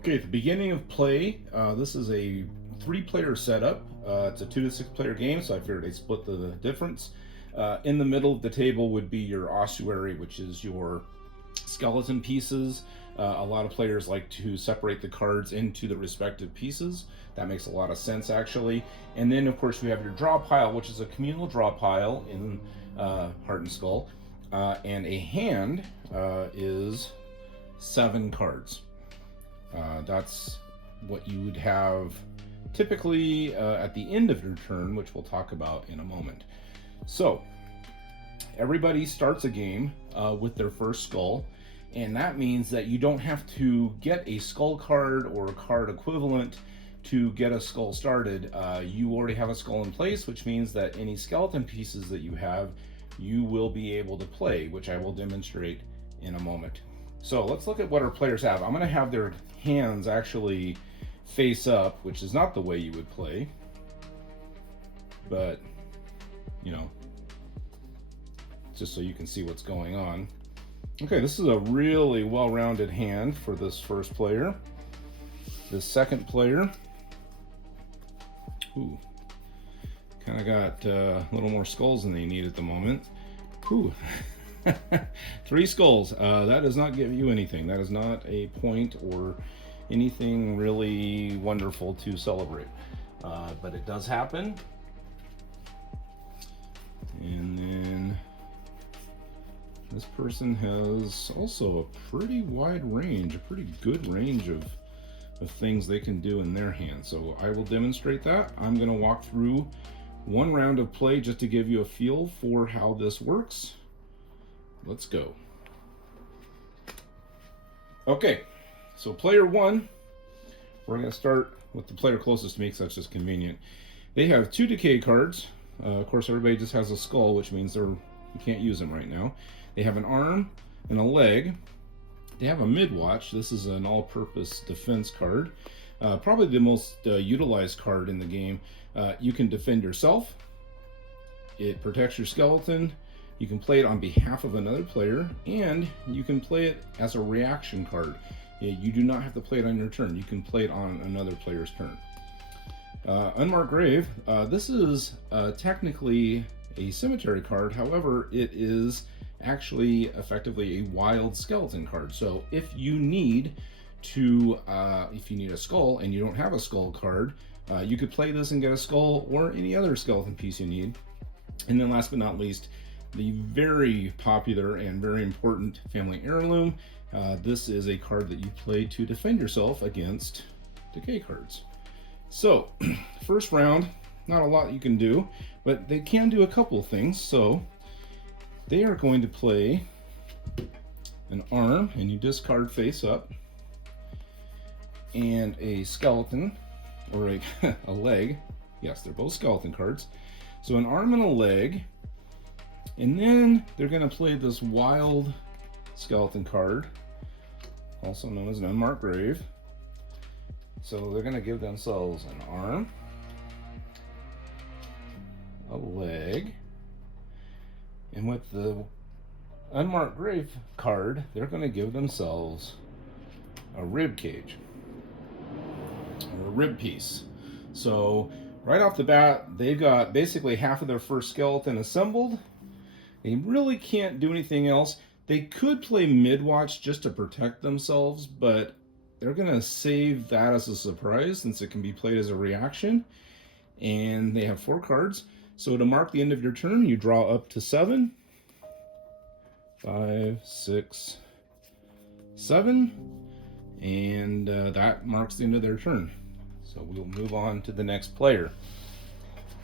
Okay, at the beginning of play, this is a 3-player setup. It's a 2 to 6 player game, so I figured I'd split the difference. In the middle of the table would be your ossuary, which is your skeleton pieces. A lot of players like to separate the cards into the respective pieces. That makes a lot of sense, actually. And then, of course, you have your draw pile, which is a communal draw pile in Heart and Skull. And a hand is 7 cards. That's what you would have typically at the end of your turn, which we'll talk about in a moment. So everybody starts a game with their first skull, and that means that you don't have to get a skull card or a card equivalent to get a skull started. You already have a skull in place, which means that any skeleton pieces that you have, you will be able to play, which I will demonstrate in a moment. So let's look at what our players have. I'm going to have their hands actually face up, which is not the way you would play, but you know, just so you can see what's going on. Okay, this is a really well-rounded hand for this first player. The second player, ooh, kind of got a little more skulls than they need at the moment. Ooh. 3 skulls. That does not give you anything. That is not a point or anything really wonderful to celebrate. But it does happen. And then this person has also a pretty wide range, a pretty good range of things they can do in their hand. So I will demonstrate that. I'm going to walk through one round of play just to give you a feel for how this works. Let's go. Okay, so player 1, we're going to start with the player closest to me because that's just convenient. They have 2 decay cards. Of course, everybody just has a skull, which means you can't use them right now. They have an arm and a leg. They have a mid-watch. This is an all-purpose defense card. Probably the most utilized card in the game. You can defend yourself. It protects your skeleton. You can play it on behalf of another player, and you can play it as a reaction card. You do not have to play it on your turn. You can play it on another player's turn. Unmarked Grave. This is technically a cemetery card. However, it is actually effectively a wild skeleton card. So if you need a skull and you don't have a skull card, you could play this and get a skull or any other skeleton piece you need. And then last but not least, the very popular and very important family heirloom. This is a card that you play to defend yourself against decay cards. So, first round, not a lot you can do, but they can do a couple of things. So, they are going to play an arm, and you discard face up, and a skeleton, or a leg. Yes, they're both skeleton cards. So, an arm and a leg. And then they're going to play this wild skeleton card, also known as an Unmarked Grave. So they're going to give themselves an arm, a leg, and with the Unmarked Grave card, they're going to give themselves a rib cage, or a rib piece. So right off the bat, they've got basically half of their first skeleton assembled. They really can't do anything else. They could play mid-watch just to protect themselves, but they're going to save that as a surprise since it can be played as a reaction. And they have 4 cards. So to mark the end of your turn, you draw up to 7. 5, 6, 7. And that marks the end of their turn. So we'll move on to the next player.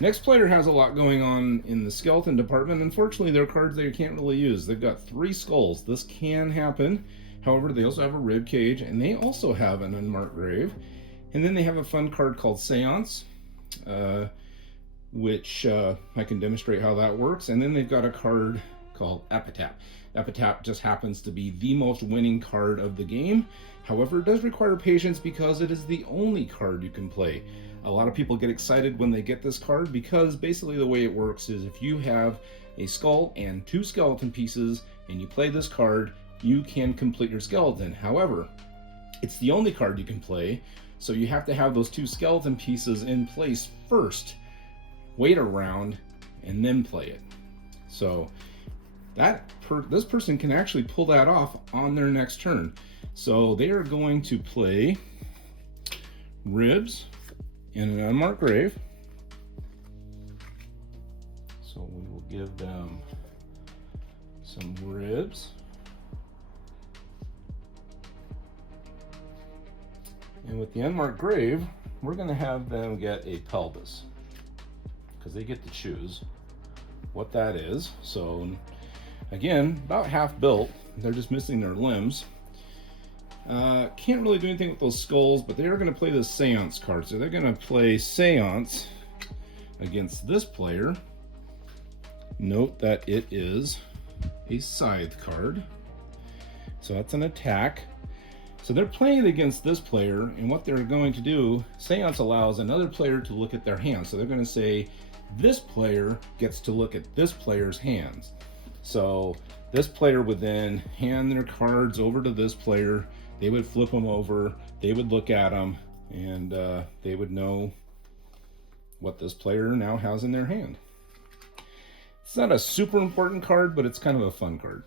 Next player has a lot going on in the skeleton department. Unfortunately, there are cards they can't really use. They've got 3 skulls. This can happen. However, they also have a rib cage, and they also have an Unmarked Grave. And then they have a fun card called Seance, which I can demonstrate how that works. And then they've got a card called Epitaph. Epitaph just happens to be the most winning card of the game. However, it does require patience because it is the only card you can play. A lot of people get excited when they get this card because basically the way it works is if you have a skull and 2 skeleton pieces and you play this card, you can complete your skeleton. However, It's the only card you can play, so you have to have those 2 skeleton pieces in place first, wait a round, and then play it. So this person can actually pull that off on their next turn. So they are going to play ribs in an unmarked grave. So we will give them some ribs. And with the unmarked grave, we're going to have them get a pelvis, because they get to choose what that is. So again, about half built. They're just missing their limbs. Can't really do anything with those skulls, but they are going to play the Seance card. So they're going to play Seance against this player. Note that it is a scythe card. So that's an attack. So they're playing against this player, and what they're going to do, Seance allows another player to look at their hands. So they're going to say, this player gets to look at this player's hands. So this player would then hand their cards over to this player. They would flip them over, they would look at them, and they would know what this player now has in their hand. It's not a super important card, but it's kind of a fun card.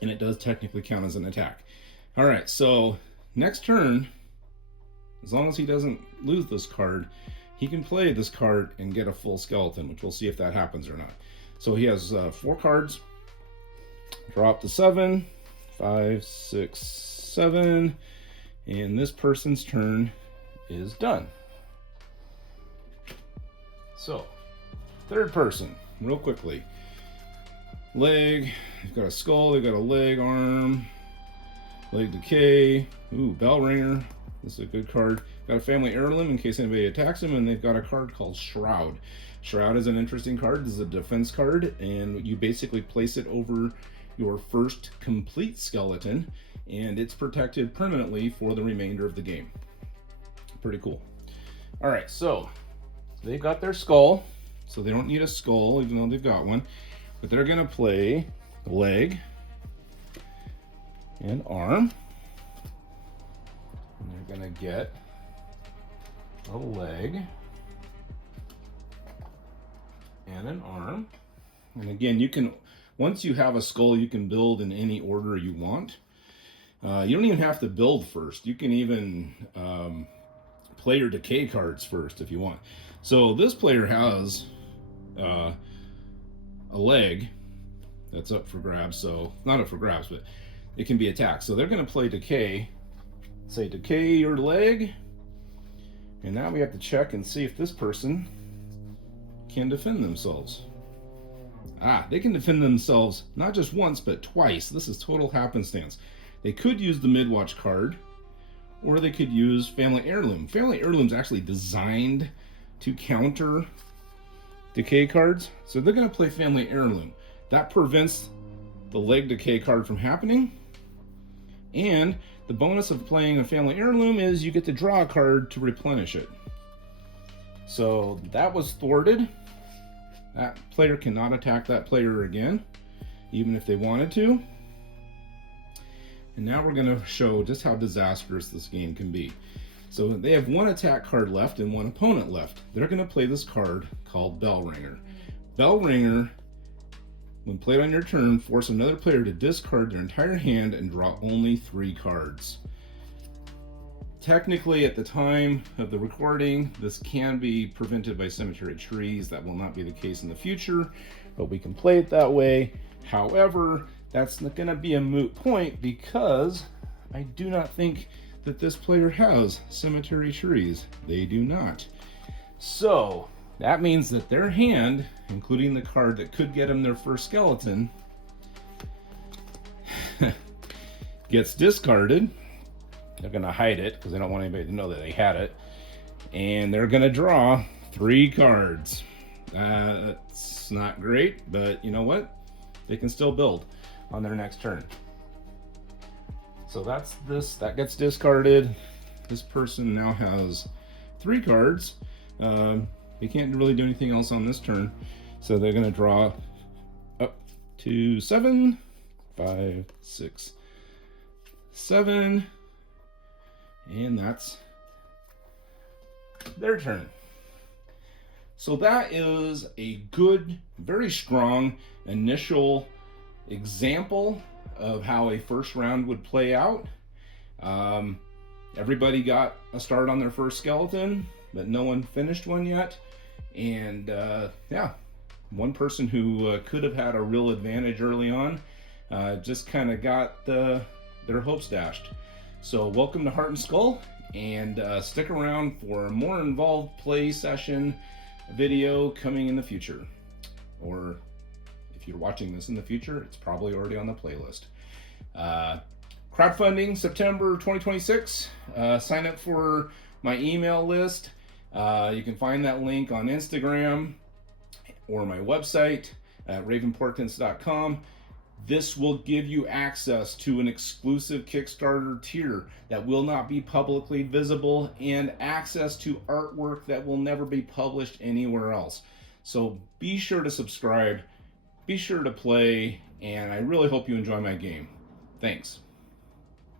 And it does technically count as an attack. All right, so next turn, as long as he doesn't lose this card, he can play this card and get a full skeleton, which we'll see if that happens or not. So he has 4 cards. Draw up to 7, 5, 6, 7, and this person's turn is done. So, third person, real quickly. Leg, they've got a skull, they've got a leg, arm, leg decay. Ooh, bell ringer. This is a good card. Got a family heirloom in case anybody attacks him, and they've got a card called Shroud. Shroud is an interesting card. This is a defense card, and you basically place it over your first complete skeleton, and it's protected permanently for the remainder of the game. Pretty cool. All right, so they've got their skull, so they don't need a skull, even though they've got one, but they're gonna play leg and arm. And they're gonna get a leg and an arm. And again, you can, once you have a skull, you can build in any order you want. You don't even have to build first. You can even play your decay cards first if you want. So this player has a leg that's up for grabs. So not up for grabs, but it can be attacked. So they're going to play decay. Say decay your leg. And now we have to check and see if this person can defend themselves. They can defend themselves not just once, but twice. This is total happenstance. They could use the Midwatch card, or they could use Family Heirloom. Family Heirloom's actually designed to counter decay cards, so they're going to play Family Heirloom. That prevents the leg decay card from happening, and the bonus of playing a Family Heirloom is you get to draw a card to replenish it. So that was thwarted. That player cannot attack that player again, even if they wanted to. And now we're going to show just how disastrous this game can be. So they have one attack card left and one opponent left. They're going to play this card called Bell Ringer. Bell Ringer, when played on your turn, force another player to discard their entire hand and draw only 3 cards. Technically, at the time of the recording, this can be prevented by cemetery trees. That will not be the case in the future, but we can play it that way. However, that's not going to be a moot point because I do not think that this player has cemetery trees. They do not. So that means that their hand, including the card that could get them their first skeleton, gets discarded. They're going to hide it because they don't want anybody to know that they had it. And they're going to draw 3 cards. That's not great, but you know what? They can still build on their next turn. So that's this. That gets discarded. This person now has 3 cards. They can't really do anything else on this turn. So they're going to draw up to 7, 5, 6, 7. And that's their turn. So that is a good, very strong initial example of how a first round would play out. Everybody got a start on their first skeleton, but no one finished one yet. And yeah, one person who could have had a real advantage early on just kind of got their hopes dashed. So welcome to Heart and Skull, and stick around for a more involved play session video coming in the future. Or if you're watching this in the future, it's probably already on the playlist. Crowdfunding September 2026. Sign up for my email list. You can find that link on Instagram or my website at ravenportents.com. This will give you access to an exclusive Kickstarter tier that will not be publicly visible, and access to artwork that will never be published anywhere else. So be sure to subscribe, be sure to play, and I really hope you enjoy my game. Thanks.